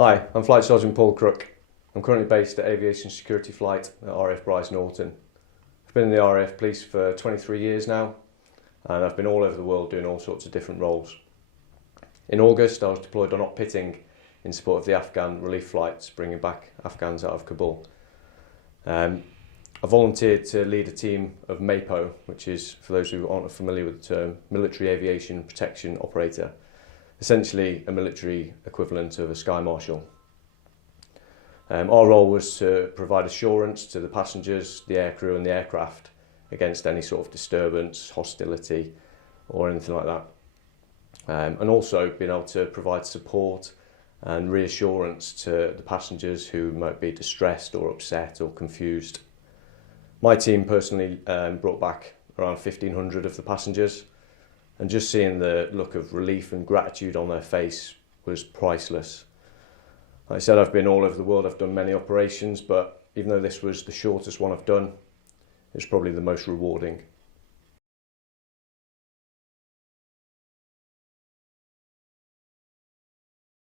Hi, I'm Flight Sergeant Crook. I'm currently based at Aviation Security Flight at RAF Brize Norton. I've been in the RAF Police for 23 years now, and I've been all over the world doing all sorts of different roles. In August, I was deployed on op pitting in support of the Afghan relief flights, bringing back Afghans out of Kabul. I volunteered to lead a team of MAPO, which is, for those who aren't familiar with the term, Military Aviation Protection Operator, essentially a military equivalent of a Sky Marshal. Our role was to provide assurance to the passengers, the aircrew and the aircraft against any sort of disturbance, hostility or anything like that. And also being able to provide support and reassurance to the passengers who might be distressed or upset or confused. My team personally brought back around 1,500 of the passengers, and just seeing the look of relief and gratitude on their face was priceless. Like I said, I've been all over the world, I've done many operations, but even though this was the shortest one I've done, it was probably the most rewarding.